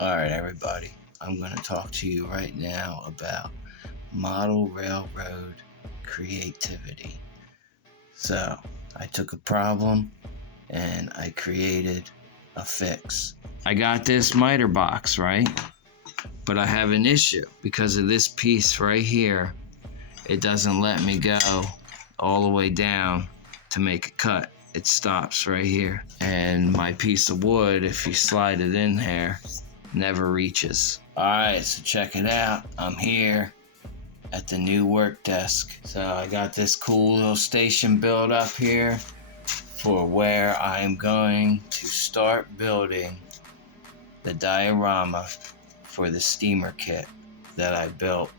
Alright everybody, I'm going to talk to you right now about model railroad creativity. So, I took a problem and I created a fix. I got this miter box, right? But I have an issue because of this piece right here. It doesn't let me go all the way down to make a cut. It stops right here. And my piece of wood, if you slide it in there, never reaches. Alright, so check it out. I'm here at the new work desk. So I got this cool little station built up here for where I'm going to start building the diorama for the steamer kit that I built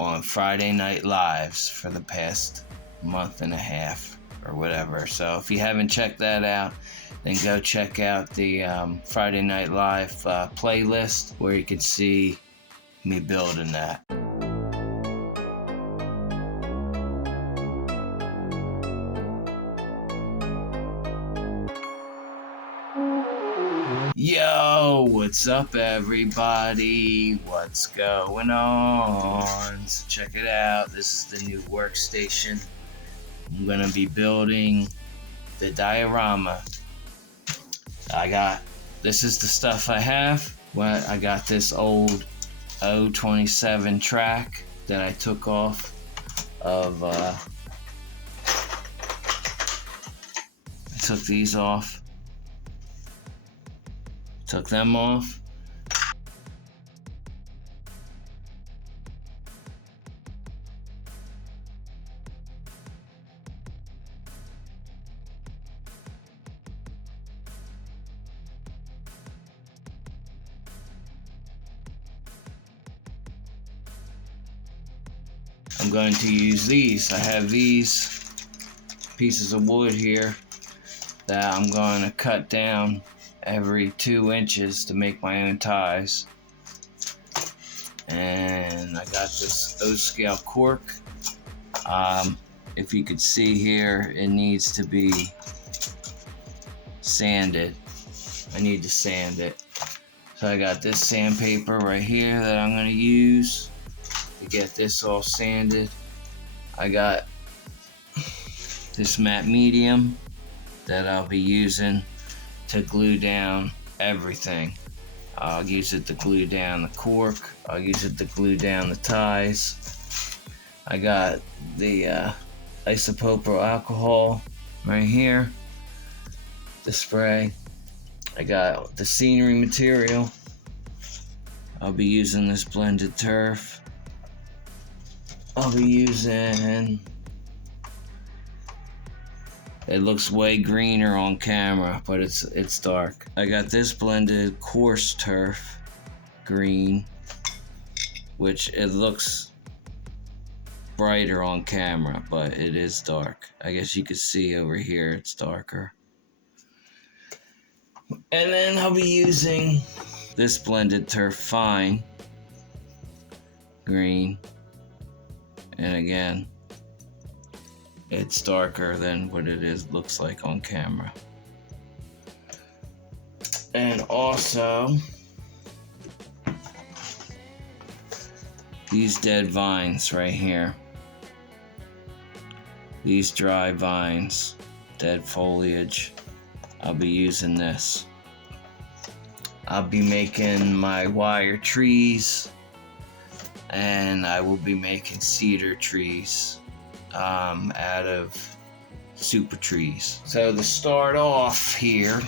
on Friday Night Lives for the past month and a half or whatever. So if you haven't checked that out, then go check out the Friday Night Live playlist where you can see me building that. Yo, what's up everybody? What's going on? So check it out. This is the new workstation. I'm gonna be building the diorama. This is the stuff I have. Well, I got this old 027 track that I took off of, I took these off. Took them off. I'm going to use these. I have these pieces of wood here that I'm going to cut down every 2 inches to make my own ties. And I got this O-scale cork. If you could see here, it needs to be sanded. I need to sand it. So I got this sandpaper right here that I'm going to use to get this all sanded. I got this matte medium that I'll be using to glue down everything. I'll use it to glue down the cork. I'll use it to glue down the ties. I got the isopropyl alcohol right here, the spray. I got the scenery material. I'll be using this blended turf. I'll be using, it looks way greener on camera, but it's dark. I got this blended coarse turf green, which it looks brighter on camera, but it is dark. I guess you can see over here it's darker. And then I'll be using this blended turf fine green, and again, it's darker than what it looks like on camera. And also, these dead vines right here. These dry vines, dead foliage. I'll be using this. I'll be making my wire trees, and I will be making cedar trees out of super trees. So to start off here,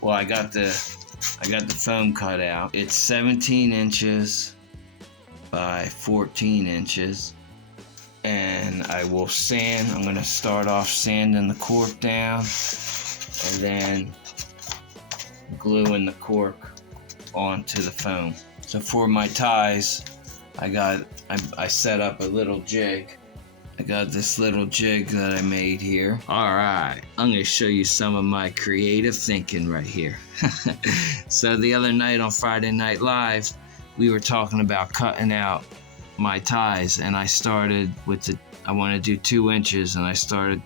well, I got the foam cut out. It's 17 inches by 14 inches, and I will sand. I'm gonna start off sanding the cork down, and then gluing the cork onto the foam. So for my ties, I set up a little jig. I got this little jig that I made here. Alright, I'm going to show you some of my creative thinking right here. So the other night on Friday Night Live, we were talking about cutting out my ties, and I started with I want to do 2 inches, and I started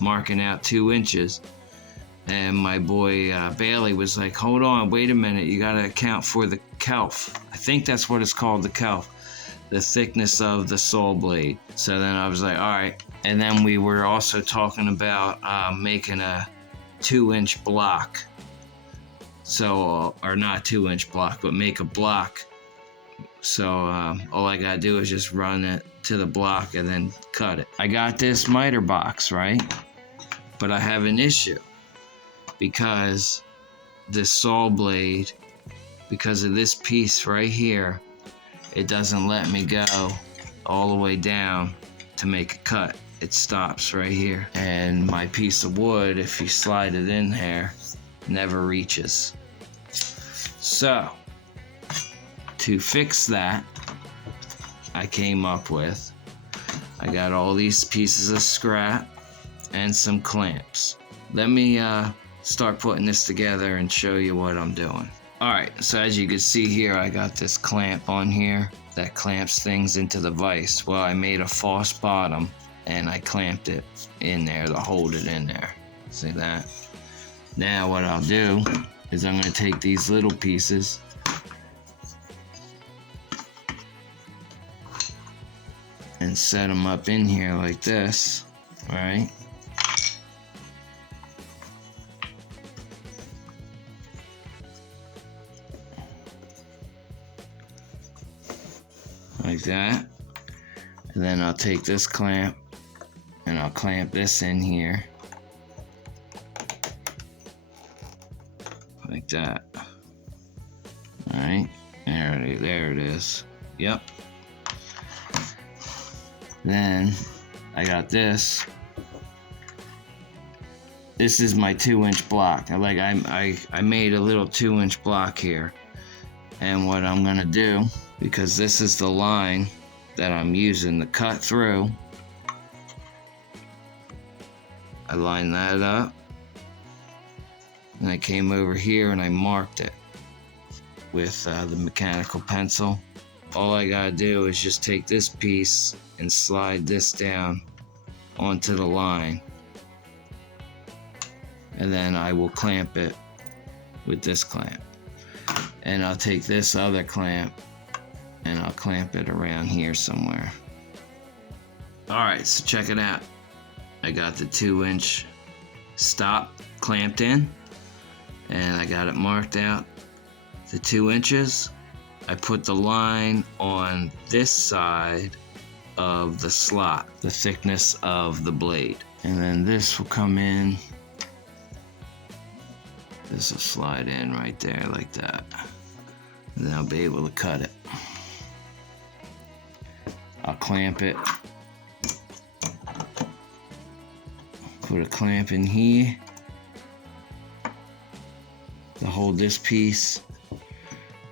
marking out 2 inches. And my boy Bailey was like, hold on, wait a minute, you gotta account for the kelf. I think that's what it's called, the kelf, the thickness of the saw blade. So then I was like, all right. And then we were also talking about making a 2-inch block. So, or not 2-inch block, but make a block. So all I gotta do is just run it to the block and then cut it. I got this miter box, right? But I have an issue because this saw blade, because of this piece right here, it doesn't let me go all the way down to make a cut. It stops right here. And my piece of wood, if you slide it in there, never reaches. So, to fix that, I came up with, I got all these pieces of scrap and some clamps. Let me start putting this together and show you what I'm doing. Alright, so as you can see here, I got this clamp on here that clamps things into the vise. Well, I made a false bottom and I clamped it in there to hold it in there. See that? Now what I'll do is I'm going to take these little pieces and set them up in here like this, right? Like that. And then I'll take this clamp and I'll clamp this in here like that. Alright, there it is. Yep. Then I got this. This is my 2-inch block. I made a little 2-inch block here. And what I'm gonna do, because this is the line that I'm using to cut through, I lined that up. And I came over here and I marked it with the mechanical pencil. All I gotta do is just take this piece and slide this down onto the line. And then I will clamp it with this clamp. And I'll take this other clamp and I'll clamp it around here somewhere. Alright, so check it out. I got the 2-inch stop clamped in and I got it marked out the 2 inches. I put the line on this side of the slot, the thickness of the blade. And then this will come in. This will slide in right there like that. And then I'll be able to cut it. I'll clamp it. Put a clamp in here to hold this piece.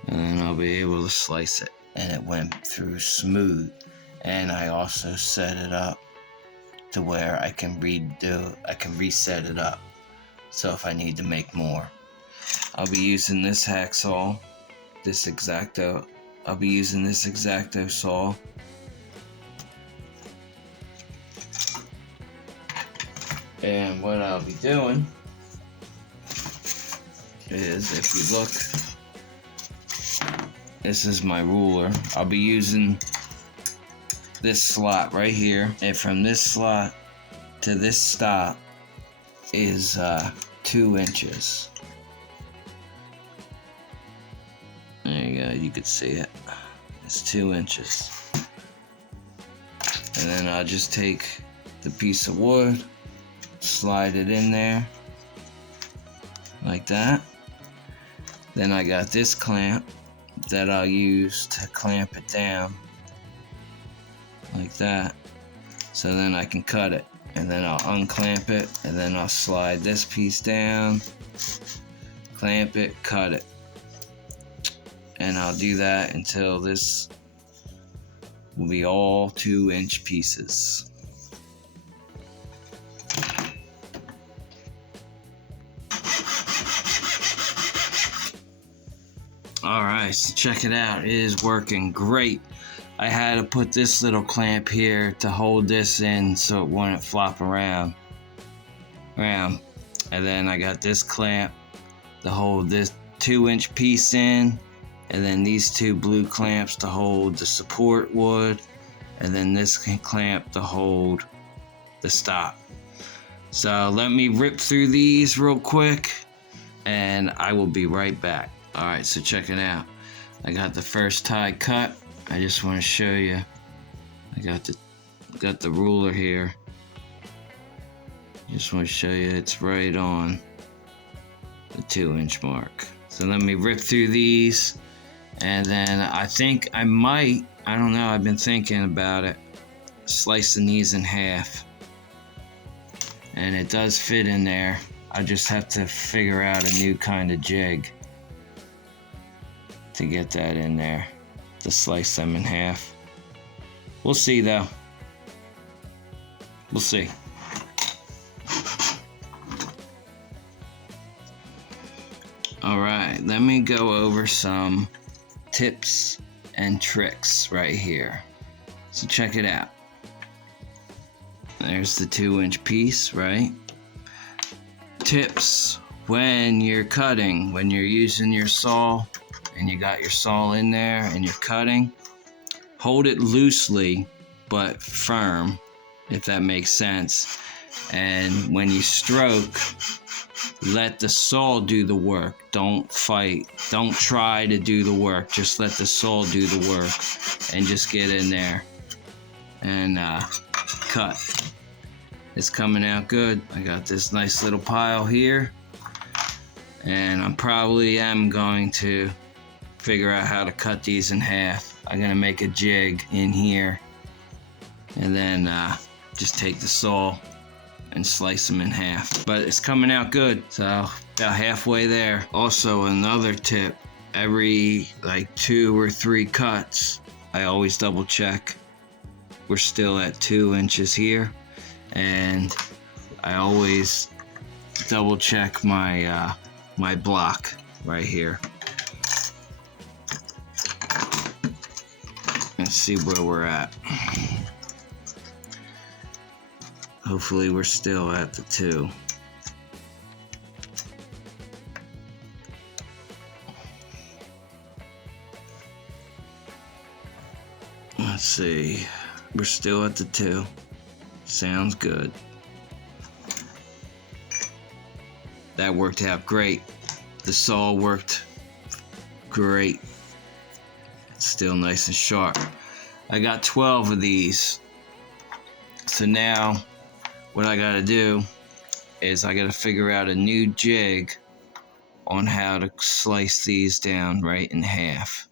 And then I'll be able to slice it. And it went through smooth. And I also set it up to where I can reset it up. So if I need to make more. I'll be using this hacksaw, this X-Acto. I'll be using this X-Acto saw. And what I'll be doing is, if you look, this is my ruler. I'll be using this slot right here, and from this slot to this stop is 2 inches. There you go, you can see it. It's 2 inches. And then I'll just take the piece of wood, slide it in there like that. Then I got this clamp that I'll use to clamp it down like that, so then I can cut it. And then I'll unclamp it, and then I'll slide this piece down, clamp it, cut it. And I'll do that until this will be all 2-inch pieces. Alright, so check it out. It is working great. I had to put this little clamp here to hold this in so it wouldn't flop around. And then I got this clamp to hold this 2-inch piece in, and then these two blue clamps to hold the support wood, and then this clamp to hold the stop. So let me rip through these real quick and I will be right back. Alright, so check it out. I got the first tie cut. I just want to show you. I got the ruler here. Just want to show you it's right on the 2-inch mark. So let me rip through these, and then I think I might, I don't know, I've been thinking about it, slicing these in half. And it does fit in there. I just have to figure out a new kind of jig to get that in there, to slice them in half. We'll see though. We'll see. Alright, let me go over some tips and tricks right here. So check it out. There's the 2-inch piece, right? Tips when you're cutting, when you're using your saw and you got your saw in there and you're cutting, hold it loosely but firm, if that makes sense. And when you stroke, let the saw do the work. Don't fight. Don't try to do the work. Just let the saw do the work and just get in there and cut. It's coming out good. I got this nice little pile here, and I probably am going to figure out how to cut these in half. I'm gonna make a jig in here and then just take the saw and slice them in half. But it's coming out good, so about halfway there. Also, another tip, every like 2 or 3 cuts, I always double check we're still at 2 inches here, and I always double check my my block right here and see where we're at. Hopefully we're still at the 2. Let's see. We're still at the 2. Sounds good. That worked out great. The saw worked great. It's still nice and sharp. I got 12 of these. So now what I gotta do is I gotta figure out a new jig on how to slice these down right in half.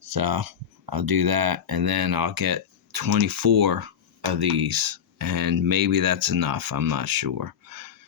So I'll do that, and then I'll get 24 of these, and maybe that's enough, I'm not sure.